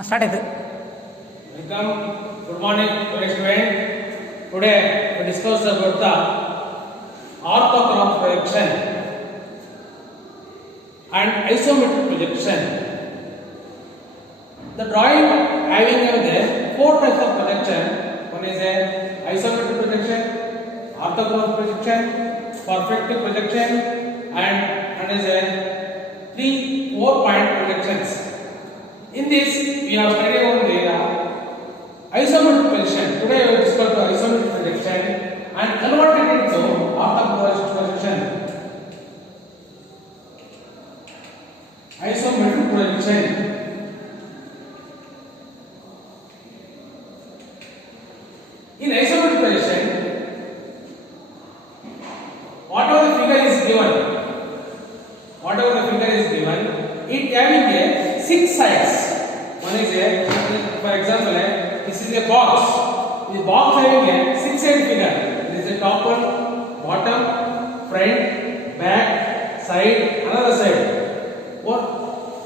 Start it. Welcome. Good morning, dear student. Today we discuss about the orthograph projection and isometric projection. The drawing having the four types of projection. One is a isometric projection, orthograph projection, perspective projection, and one is a 3-4 point projections. In this, we have studied about the isometric projection. Today, we will discuss the isometric projection and convert it into orthographic projection. Isometric projection. In isometric projection, whatever the figure is given, it having a 6 sides. One is a, for example, this is a box. The box having a 6-sided figure. This is a top one, bottom, front, back, side, another side. What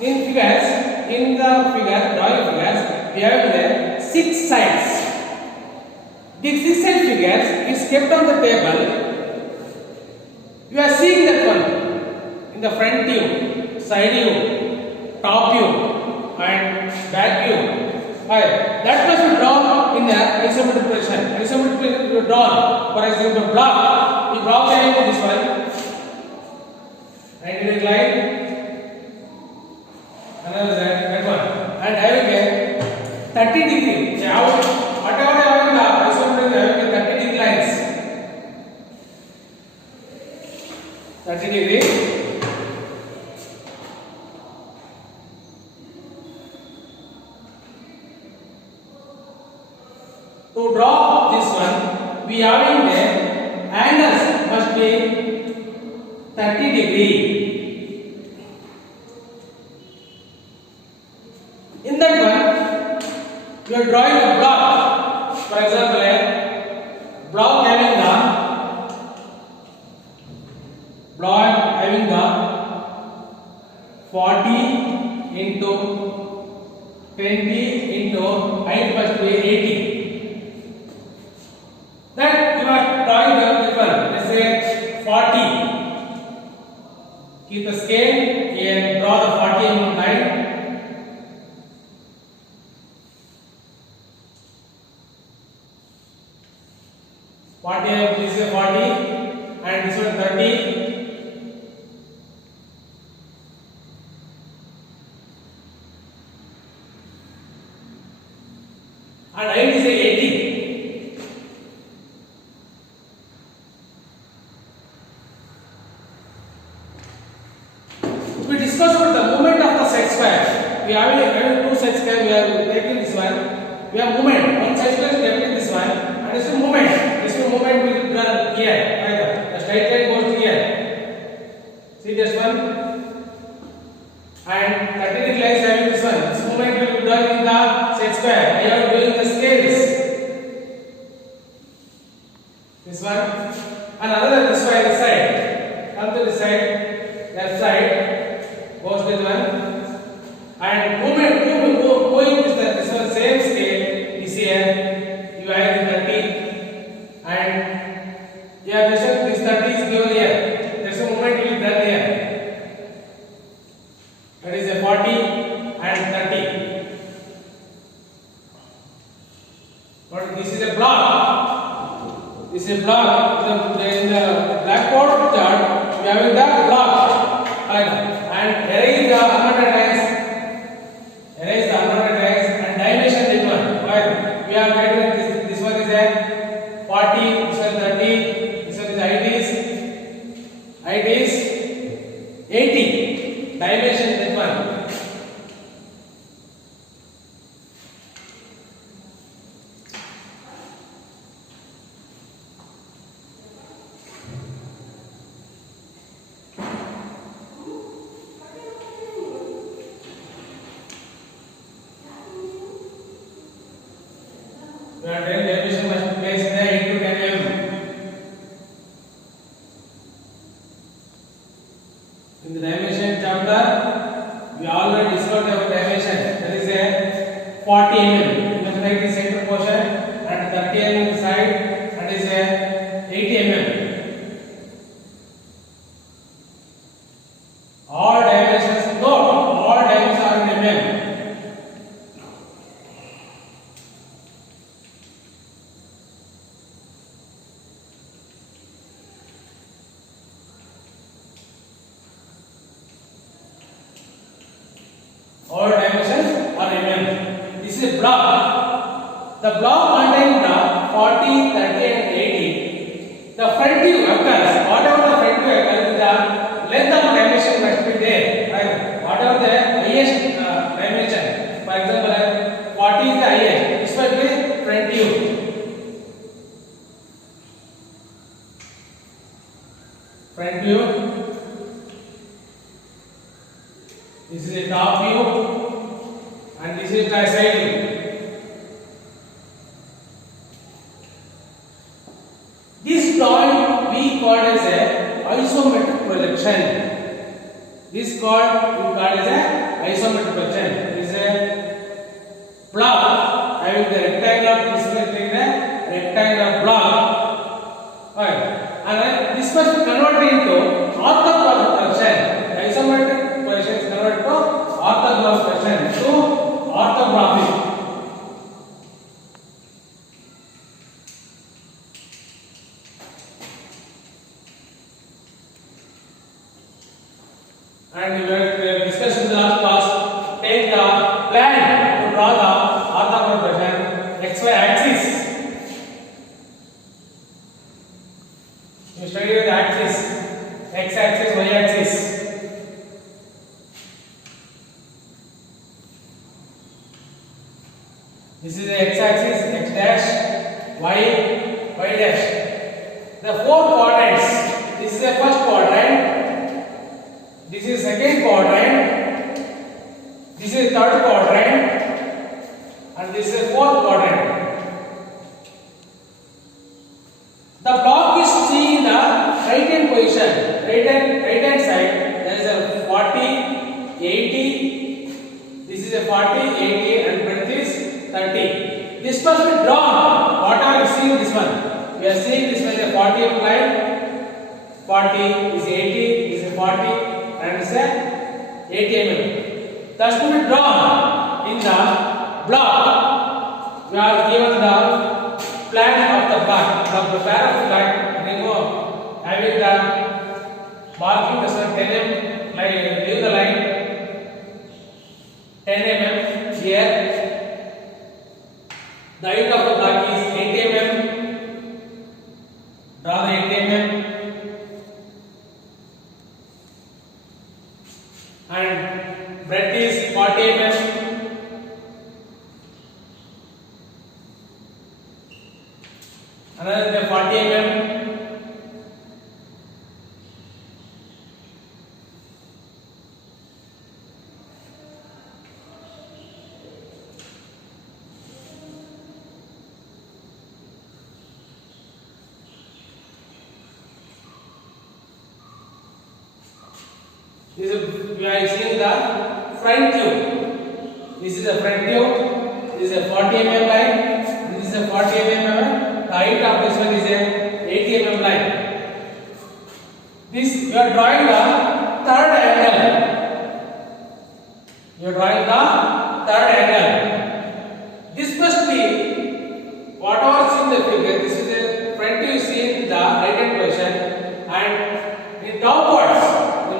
in figures? In the figure, drawing figures, we have the 6 sides. These 6-sided figures is kept on the table. You are seeing that one in the front view, side view, top view, and back view. That must be drawn in the isometric projection. Isometric projection will be drawn. For example, block. We block this one. 90-degree line. Another that one. And having a 30-degree. Whatever having the isometric having a 30-degree lines. 30-degree. To draw this one, we are having the angles must be 30-degree. In that one, you are drawing a block. For example, a block having the 40 into 20 into height must be 80. Then you are drawing the paper. Let's say 40. Keep the scale and draw the 40 mm line. This is 40 and this one 30. And height is 80. We discuss about the movement of the set square. We have two set square. We are taking this one. We have movement. One set square is taking this one, and this is movement. This movement will run here. The straight line goes here. See this one. And 30-degree lines having this one. This movement will be done in the set square. I am doing the scales. This one. And another this one this side. Come to this side. Left side. Goes this one, and movement going with this one same scale is here. You have 30, and you have measured this 30 is given here. There is a movement will be done here. That is a 40 and 30. But this is a block. This is a block. In the blackboard chart, we have the block. And erase the unwanted lines. And dimension this one. Right? We have made this one is a 40, this one 30, this one is height is 80. Dimension this one. Dimension must be placed in the 8 to 10 mm. In the dimension chapter, we already discussed about dimension. That is a 40 mm. You must write the center portion and 30 mm side, and is a 80 mm. All dimensions, no, all dimensions are in mm. All dimensions are mm. This is a block. The block containing the 40, 30 and 80. The front view occurs, whatever the front view occurs, the length of dimension must be there. Right? Whatever the highest dimension, for example, 40 is the highest, this must be front view. Front view. This is a top view, and this is the side view. This drawing we call as a isometric projection. This called we call as a isometric projection. It is a block having the rectangle. This is a rectangular block. Right. And this must be converted into orthographic projection. The isometric projection is converted to orthographic projection. So orthographic. And we were discussed in the last class. Take the plan to draw the orthographic projection XY axis. You study the axis, x axis, y axis. This is the x axis, x dash, y dash. The four quadrants. This is the first quadrant. This is second quadrant. This is third quadrant, and this is fourth quadrant. The block is seen in the right hand position, right hand side. There is a 40, 80. This is a 40, 80, and breadth is 30. This must be drawn. What are you seeing? This one. We are seeing this one is a 40 mm line. 40 is 80. This is 40, and it's a 80 mm. That's to be drawn in the block. We are given the plan of the block. The plan of the block, remove having the marking the 10 mm line, leave the line 10 mm here. The height of the block is 80 mm. Draw the 80 mm. And breadth is 40 mm. Another is 40 mm. This is, we are seeing the front view. This is the front view. This is a 40 mm line. This is a 40 mm. The height of this one is a 80 mm line. This you are drawing the third angle. You are drawing the third angle. This must be whatever is in the figure. This is the front view seen in the right hand position, and in downwards.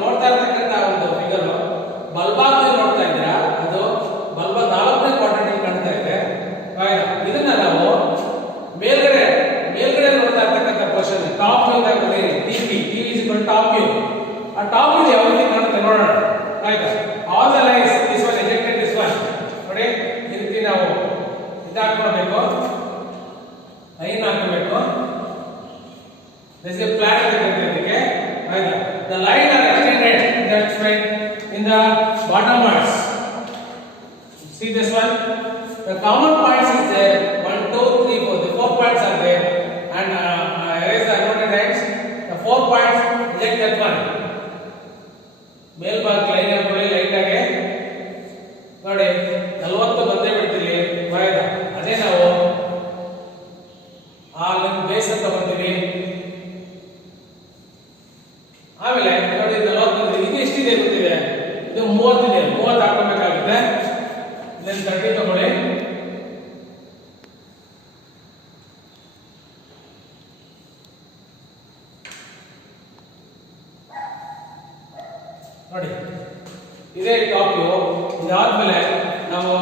ನೋಡ್ತಾ ಇರತಕ್ಕಂತ ಒಂದು ಫಿಗರ್ ಬಲ್ಬಾಗಿ ನೋಡ್ತಾ ಇದ್ದೀರಾ, ಅದು ಬಲ್ಬ 4ನೇ ಕ್ವಾಡ್ರೆಂಟ್ ಕಾಣ್ತಾ ಇದೆ. ಇದನ್ನ ನಾವು ಮೇಲ್ಗಡೆ ನೋಡ್ತಾ ಇರತಕ್ಕಂತ ಪೋರ್ಷನ್ ಟಾಪ್ ವ್ಯೂ ದಾಗ TV is equal top view. ಆ ಟಾಪ್ ವ್ಯೂ ಯಾವ ರೀತಿ ಕಾಣುತ್ತೆ ನೋಡೋಣ. ಆಯ್ತಾ? All the lines this one ejected this one ನೋಡಿ, ಈ ರೀತಿ ನಾವು ಇದಾಕಬೇಕು, ಲೈನ್ ಹಾಕಬೇಕು. ದಿಸ್ ಇಸ್ ಪ್ಲಾನ್ ಇದಕ್ಕೆ. ಆಯ್ತಾ? The line are extended in that way in the bottomwards. See this one? The common points is there. 1, 2, 3, 4. The 4 points are there, and erase the unwanted lines. The 4 points reject that one. ಮೇಲ್ ಭಾಗ ಲೈನ್ ಹಾಕೊಳ್ಳಿ ಲೈಟ್ ಆಗಿ ನೋಡಿ 40 ಬಂದೇ ಬಿಡ್ತಿಲ್ಲಿ. 30 ತಗೊಳ್ಳಿ. ನೋಡಿ ಇದೇ top view. ಇದಾದ್ಮೇಲೆ ನಾವು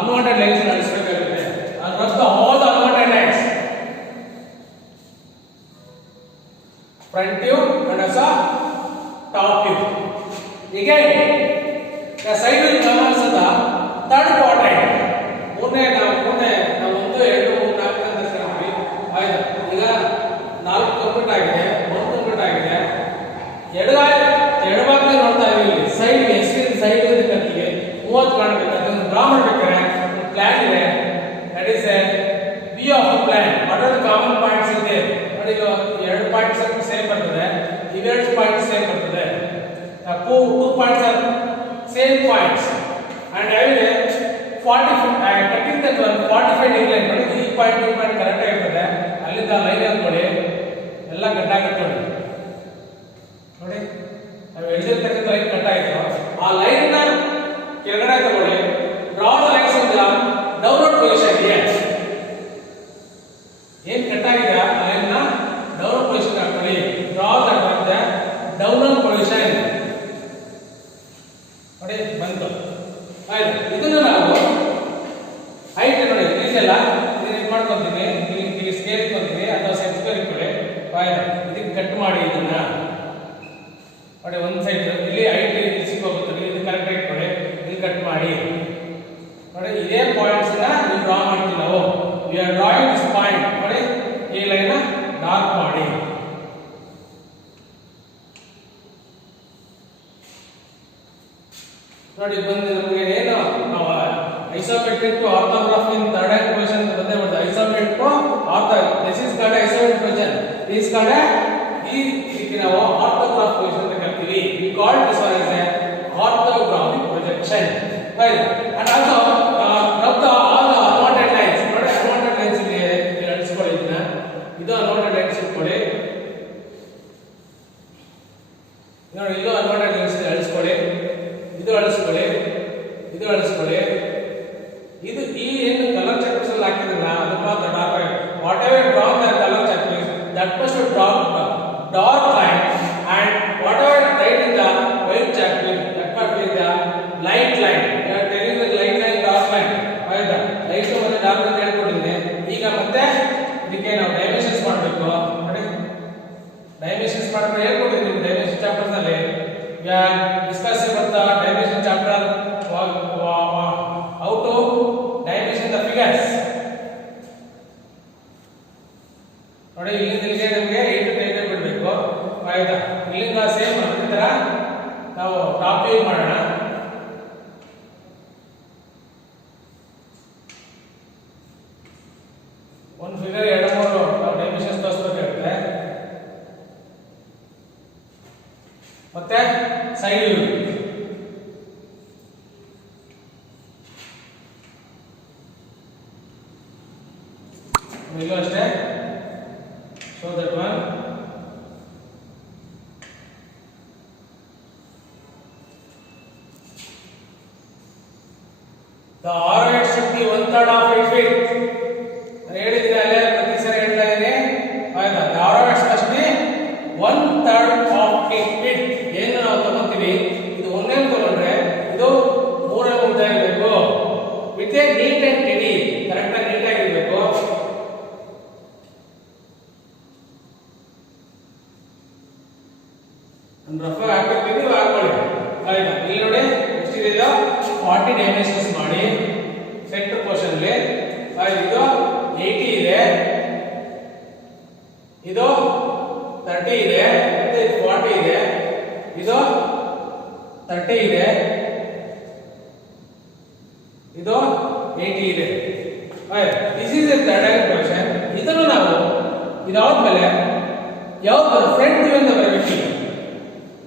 ಅನ್ವಾಂಟೆಡ್ ಲೈನ್ಸ್ ಅಳಿಸಬೇಕಾಗುತ್ತೆ. Rough all the unwanted lines front view and also top view. Again, the side will come as the third quadrant. ಮೂರನೇ ನಾವು 1 2 3 4 ಅಂತ ಹೇಳ್ತೀವಿ. ಆಯ್ತು, ಈಗ 4 ಕಂಪ್ಲೀಟ್ ಆಗಿದೆ, 1 ಕಂಪ್ಲೀಟ್ ಆಗಿದೆ. ಎಡಭಾಗದಲ್ಲಿ ನೋಡ್ತಾ ಇದೀವಿ ಸೈಡ್ ಎಕ್ಸ್ಟ್ರೀಮ್ ಸೈಡ್ ಇದೆ ಕತ್ತಿಗೆ 30 ಕಾಣಬೇಕು. ಅದನ್ನು ಡ್ರಾ ಮಾಡಬೇಕಾದ್ರೆ ಒಂದು ಪ್ಲಾನ್ ಇದೆ. That is A view of the plan. What are the common points ಇದೆ ನೋಡಿ. ಇದು 2 ಪಾಯಿಂಟ್ಸ್ ಸೇಮ್ ಬರ್ತದೆ, ಇವೆರಡು ಪಾಯಿಂಟ್ಸ್ ಸೇಮ್ ಬರ್ತದೆ. Two points are same points, and I will 45 cutting that one 45 degree line ನೋಡಿ. ಈ ಪಾಯಿಂಟ್ ಕರೆಕ್ಟ್ ಆಗಿರ್ತದೆ. ಅಲ್ಲಿಂದ ಲೈನ್ ಹಾಕೊಳ್ಳಿ, ಎಲ್ಲ ಕಟ್ ಆಗುತ್ತೆ ನೋಡಿ. ನಾವು ಎಳೆದಿರ್ತಕ್ಕಂಥ ಲೈನ್ ಕಟ್ ಆಯಿತು. ಆ ಲೈನ್ ನ ಕೆಳಗಡೆ ತಗೊಳ್ಳಿ. Draw the lines in the downward position. ಏನ್ ಕಟ್ ಆಗಿದೆ ಆ ಲೈನ್ ನ ಡೌನ್ವರ್ಡ್ ಪೊಸಿಷನ್ ಹಾಕೊಳ್ಳಿ. ಡ್ರಾ ದ ಡೌನ್ವರ್ಡ್ ಪೊಸಿಷನ್ ನೋಡಿ ಬಂತು. ಆಯ್ತು, ಇದನ್ನು ನಾವು ಹೈಟ್ ನೋಡಿ ಇದೆಲ್ಲ ಇದು ಮಾಡ್ಕೊಂತೀನಿ. ಇಲ್ಲಿ ಸ್ಕೇಲ್ ಇಟ್ಕೊಂತೀನಿ ಅಥವಾ ಸೆಟ್ ಸ್ಕ್ವೇರ್ ಇಟ್ಕೊಳ್ಳಿ. ಇದಕ್ಕೆ ಕಟ್ ಮಾಡಿ ಇದನ್ನ ನೋಡಿ. ಒಂದು ಸೈಡ್ ಇಲ್ಲಿ ಹೈಟ್ ಇಲ್ಲಿ ಸಿಕ್ಕೋಗುತ್ತೆ, ಇದು ಕರೆಕ್ಟ್ ಇಟ್ಕೊಳ್ಳಿ. ಇಲ್ಲಿ ಕಟ್ ಮಾಡಿ ನೋಡಿ. ಇದೇ ಪಾಯಿಂಟ್ಸ್ ನ ಇಲ್ಲಿ ಡ್ರಾ ಮಾಡ್ತೀವಿ ನಾವು. We are drawing this point ನೋಡಿ. ಈ ಲೈನ್ ಡಾರ್ಕ್ ಮಾಡಿ. ನೋಡಿ ಬಂದು ನಮಗೆ ಏನು isometric to orthograph in third angle position ಅಂತ ಬಂದೇ ಬರ್ತದೆ. Isometric to ortho, this is called isometric position. This called ಈ ಇದಕ್ಕೆ ನಾವು ಆರ್ಥೋಗ್ರಾಫ್ ಪೊಸಿಷನ್ ಅಂತ ಕರಿತೀವಿ. We call this as a orthographic projection. Right, and also rough the all the unwanted lines ನೋಡಿ. Unwanted lines ಇಲ್ಲಿ ಅಳಿಸ್ಕೊಳ್ಳಿ. ಇದನ್ನ ಇದು ಅನ್ವಾಂಟೆಡ್ ಲೈನ್ಸ್ ಇಟ್ಕೊಳ್ಳಿ ನೋಡಿ. ಇದು ಅನ್ವಾಂಟೆಡ್ ಲೈನ್ಸ್ ಅಳಿಸ್ಕೊಳ್ಳಿ. ಇದು ಅಳಿಸ್ಕೊಳ್ಳಿ, ಇದು ಅಳಿಸ್ಕೊಳ್ಳಿ. ಇದು ಈ ಏನು ಕಲರ್ ಚಾರ್ಟ್ಸ್ ಅಲ್ಲಿ ಹಾಕಿದ್ರಲ್ಲ ಅದು ಮಾತ್ರ dark. Whatever draw the colour chart that must draw dark line, and whatever write in the white chart that must be the light line. You are telling the light line, dark line. ಆಯ್ತಾ, light ಮತ್ತೆ dark ಅಂತ ಹೇಳ್ಕೊಟ್ಟಿದ್ದೀನಿ. ಈಗ ಮತ್ತೆ ಇದಕ್ಕೆ ನಾವು ಡೈಮೆನ್ಷನ್ಸ್ ಮಾಡಬೇಕು ನೋಡಿ. ಡೈಮೆನ್ಷನ್ಸ್ ಮಾಡಬೇಕು ಹೇಳ್ಕೊಟ್ಟಿದ್ದೀನಿ ಡೈಮೆನ್ಷನ್ ಚಾಪ್ಟರ್ ನಲ್ಲಿ. We are discussing about the dimension chapter, how to dimension the figures. ನೋಡಿ ಇಲ್ಲಿಂದ ನಮಗೆ 8 ಟೈಪ್ ಬಿಡಬೇಕು. ಆಯ್ತಾ, ಇಲ್ಲಿಂದ ಸೇಮ್ ಅದೇ ತರ ನಾವು ಟಾಪ್ ವ್ಯೂ ಮಾಡೋಣ. ಒಂದು ಫಿಗರ್ 2-3 ನಾವು ಡೈಮೆನ್ಷನ್ಸ್ ತೋರಿಸಬೇಕಾಗುತ್ತೆ. ಮತ್ತೆ ಸೈಡ್ ವ್ಯೂ ಇಲ್ಲೂ ಅಷ್ಟೇ. Show that one. ದ ಆರ್ಎಟ್ ಶುಡ್ ಬಿ 1/3 ಆಫ್ 8 ಫೀಟ್. ನಾನು ಹೇಳಿದ್ದೀನಿ ಅಲ್ಲೇ, ಪ್ರತಿ ಸರಿ ಹೇಳ್ತಾ ಇದ್ದೀನಿ. ಆಯ್ತಾ, ದ ಆರ್ಎಟ್ ಮಸ್ಟ್ ಬಿ 1/3 ಆಫ್ 8 ಫೀಟ್. ಏನು ನಾವು ತಗೋತೀವಿ, ಇದು 1 mm ತಗೊಂಡ್ರೆ ಇದು 3 mm ಉದ್ದ ಇರಬೇಕು. With a neat and tidy, correct ಆಗಿ ನೀಟ್ ಆಗಿರಬೇಕು. ರಫ್ ಹಾಕ್ಬಿಟ್ಟು ಹಾಕೊಳ್ಳಿ. ಆಯ್ತಾ, ಇಲ್ಲಿ ನೋಡಿ ಎಷ್ಟಿದೆ ಇದು 40 ಡೈಮೆನ್ಷನ್ಸ್ ಮಾಡಿ ಸೆಂಟರ್ ಪೋರ್ಷನ್ ಅಲ್ಲಿ. ಇದು 80 ಇದೆ, ಇದು 30 ಇದೆ, ಮತ್ತೆ ಇದು 40 ಇದೆ, ಇದು 30 ಇದೆ, ಇದು 80 ಇದೆ. This is A third angle position. ಇದನ್ನು ನಾವು ಇದಾದ್ಮೇಲೆ ಯಾವ್ದು ಫ್ರಂಟ್ ವ್ಯೂ ಅಂತ ಬರಬೇಕು.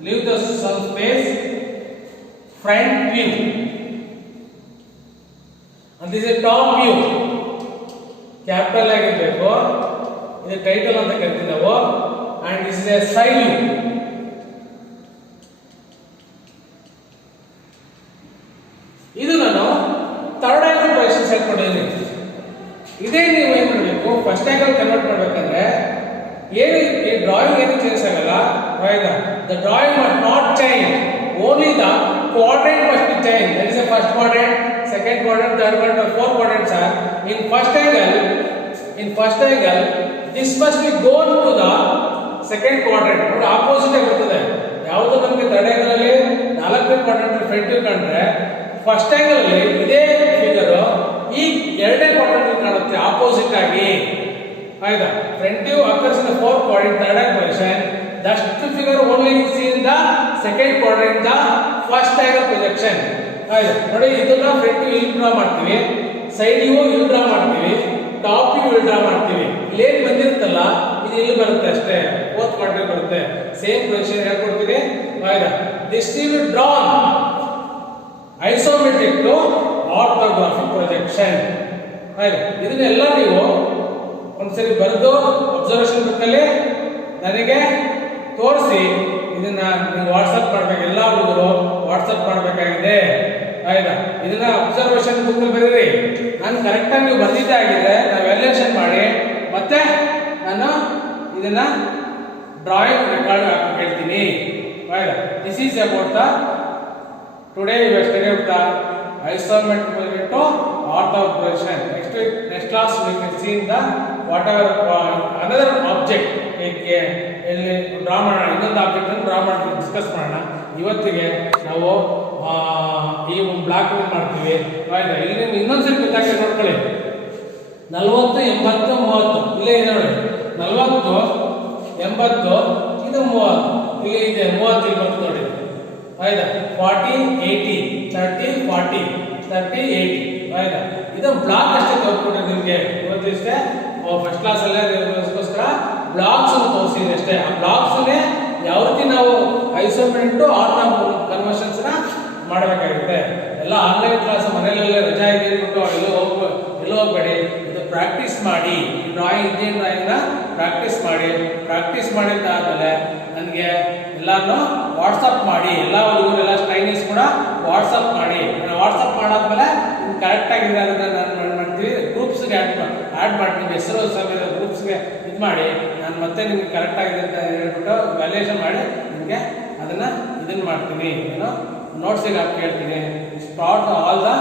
leave the surface front view, and this is top view. Capital ಆಗಿರಬೇಕು, ಇದು ಟೈಟಲ್ ಅಂತ ಕರಿತೀವಿ ನಾವು. and this is a side view. ಇದು ನಾನು ಶೇಪ್ ಕೊಟ್ಟಿದ್ದೀನಿ. ಇದೇ ನೀವು ಏನು ಮಾಡಬೇಕು, ಫಸ್ಟ್ ಆಂಗಲ್ ಕನ್ವರ್ಟ್ ಮಾಡಬೇಕಂದ್ರೆ ಏನು ಈ ಡ್ರಾಯಿಂಗ್ ಏನು ಚೇಂಜ್ ಆಗಲ್ಲ. The drawing must not change, only the quadrant must be changed. That is the first quadrant, second quadrant, third quadrant, fourth quadrants are in first angle. In first angle, this must be go to the second quadrant. ನೋಡಿ ಆಪೋಸಿಟ್ ಆಗಿರ್ತದೆ. ಯಾವುದು ನಮಗೆ third angle ಅಲ್ಲಿ ನಾಲ್ಕನೇ quadrant front view ಕಂಡ್ರೆ first angle ಅಲ್ಲಿ ಇದೇ ಫಿಗರ್ ಈ ಎರಡನೇ ಕ್ವಾಡ್ರೆಂಟ್ ಅಲ್ಲಿ ಕಾಣುತ್ತೆ ಆಪೋಸಿಟ್ ಆಗಿ. ಆಯ್ತಾ? Front view occurs in the fourth quadrant, third angle position. That figure only is seen in the second quadrant, the first angle projection. ಆಯ್ತಾ? ನೋಡಿ ಇದನ್ನ ಫ್ರಂಟ್ ವ್ಯೂ ಇಲ್ಲಿ ಡ್ರಾ ಮಾಡ್ತೀವಿ, ಸೈಡ್ ವ್ಯೂ ಇಲ್ಲಿ ಡ್ರಾ ಮಾಡ್ತೀವಿ, ಟಾಪ್ ವ್ಯೂ ಇಲ್ಲಿ draw ಮಾಡ್ತೀವಿ. ಇಲ್ಲೇನು ಬಂದಿರುತ್ತಲ್ಲ ಇದು ಇಲ್ಲಿ ಬರುತ್ತೆ ಅಷ್ಟೇ, ಫೋರ್ತ್ ಕ್ವಾಡ್ರೆಂಟ್ ಬರುತ್ತೆ. ಸೇಮ್ ಪ್ರೊಜೆಕ್ಷನ್ ಹೇಳ್ಕೊಡ್ತೀವಿ. ಆಯ್ತಾ? Distribute drawn isometric to orthographic projection. ಆಯ್ತಾ? ಇದನ್ನೆಲ್ಲ ನೀವು ಒಂದ್ಸರಿ ಬರೆದು ಅಬ್ಸರ್ವೇಷನ್ ಬುಕ್ ಅಲ್ಲಿ ನನಗೆ ತೋರಿಸಿ ಇದನ್ನ ನೀವು ವಾಟ್ಸ್ಆಪ್ ಮಾಡಬೇಕು. ಎಲ್ಲ ಹುಡುಗರು ವಾಟ್ಸ್ಆಪ್ ಮಾಡಬೇಕಾಗಿದೆ. ಆಯ್ತಾ? ಇದನ್ನ ಅಬ್ಸರ್ವೇಷನ್ ಬುಕ್ ಅಲ್ಲಿ ಬರೀರಿ. ನಾನು ಕರೆಕ್ಟ್ ಆಗಿ ನೀವು ಬಂದಿದ್ದೇ ಆಗಿದೆ ನಾವು ವ್ಯಾಲ್ಯೂಯೇಷನ್ ಮಾಡಿ ಮತ್ತೆ ನಾನು ಇದನ್ನ ಡ್ರಾಯಿಂಗ್ ರೆಕಾರ್ಡ್ ಹಾಕಿ ಹೇಳ್ತೀನಿ. ಆಯ್ತಾ? This is about the today we study of the isometric to orthogonal. Next class we can see in the whatever another object ಇಲ್ಲಿ ಡ್ರಾ ಮಾಡೋಣ, ಇನ್ನೊಂದು ಆಬ್ಜೆಕ್ಟ್ ಅನ್ನು ಡ್ರಾ ಮಾಡಿ ಡಿಸ್ಕಸ್ ಮಾಡೋಣ. ಇವತ್ತಿಗೆ ನಾವು ಈ ಒಂದು ಬ್ಲಾಕ್ ಮಾಡ್ತೀವಿ. ಆಯ್ತಾ? ಇಲ್ಲಿ ಇನ್ನೊಂದ್ಸರಿ ಗೊತ್ತಾಗಿ ನೋಡ್ಕೊಳ್ಳಿ. 40 80 30 ಇಲ್ಲೇ ಇದೆ ನೋಡಿ. 40 80 ಇದು 30 ಇಲ್ಲಿ ಇದೆ. 30 20 ನೋಡಿ. ಆಯ್ತಾ? 40 80 30 40 30 80. ಆಯ್ತಾ? ಇದು ಬ್ಲಾಕ್ ಅಷ್ಟೇ ತೋರಿಸ್ಕೊಟ್ರೆ ನಿಮಗೆ ಇವತ್ತಿಷ್ಟೇ ಫಸ್ಟ್ ಕ್ಲಾಸ್ ಅಲ್ಲೇ ಅದಕ್ಕೋಸ್ಕರ ಬ್ಲಾಕ್ಸ್ ಅನ್ನು ತೋರಿಸಿದೆ ಅಷ್ಟೇ. ಆ ಬ್ಲಾಕ್ಸ್ ಯಾವ ರೀತಿ ನಾವು ಐಸೋಮೆಟ್ರಿಕ್ ಟು ಆರ್ಥೋ ಕನ್ವರ್ಷನ್ಸ್ ನ ಮಾಡಬೇಕಾಗುತ್ತೆ. ಎಲ್ಲ ಆನ್ಲೈನ್ ಕ್ಲಾಸ್ ಮನೆಯಲ್ಲೇ ರಜಾ ಇದೆ ಅಂದ್ಬಿಟ್ಟು ಎಲ್ಲೋ ಹೋಗಬೇಡಿ. ಇದು ಪ್ರಾಕ್ಟೀಸ್ ಮಾಡಿ. ಡ್ರಾಯಿಂಗ್ ಇಂಜಿನಿಯರ್ ಡ್ರಾಯಿಂಗ್ ನ ಪ್ರಾಕ್ಟೀಸ್ ಮಾಡಿ. ಪ್ರಾಕ್ಟೀಸ್ ಮಾಡಿದ್ದಾದ್ಮೇಲೆ ನನಗೆ ಎಲ್ಲಾನು ವಾಟ್ಸಪ್ ಮಾಡಿ. ಎಲ್ಲ ಹುಡುಗರು ಎಲ್ಲ ಟ್ರೈನೀಸ್ ಕೂಡ ವಾಟ್ಸಪ್ ಮಾಡಿ. ವಾಟ್ಸಪ್ ಮಾಡಾದ್ಮೇಲೆ ಕರೆಕ್ಟ್ ಆಗಿದೆ ಅದನ್ನ ನಾನು ಮಾಡ್ತೀವಿ, ಗ್ರೂಪ್ಸ್ಗೆ ಆ್ಯಡ್ ಮಾಡ್ತೀನಿ. ಹೆಸರು ಸಮೇತ ಗ್ರೂಪ್ಸ್ಗೆ ಇದು ಮಾಡಿ ನಾನು ಮತ್ತೆ ನಿಮ್ಗೆ ಕರೆಕ್ಟ್ ಆಗಿದೆ ಅಂತ ಹೇಳ್ಬಿಟ್ಟು ವ್ಯಾಲ್ಯೂಯೇಷನ್ ಮಾಡಿ ನಿಮಗೆ ಇದನ್ನ ಮಾಡ್ತೀನಿ. ಏನು ನೋಟ್ಸಿಗೆ ಹಾಕಿ ಹೇಳ್ತೀನಿ. Start all the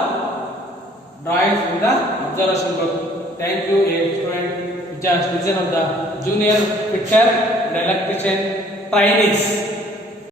drawings in the observation book. Thank you student. Just vision of the junior fitter and electrician trainees.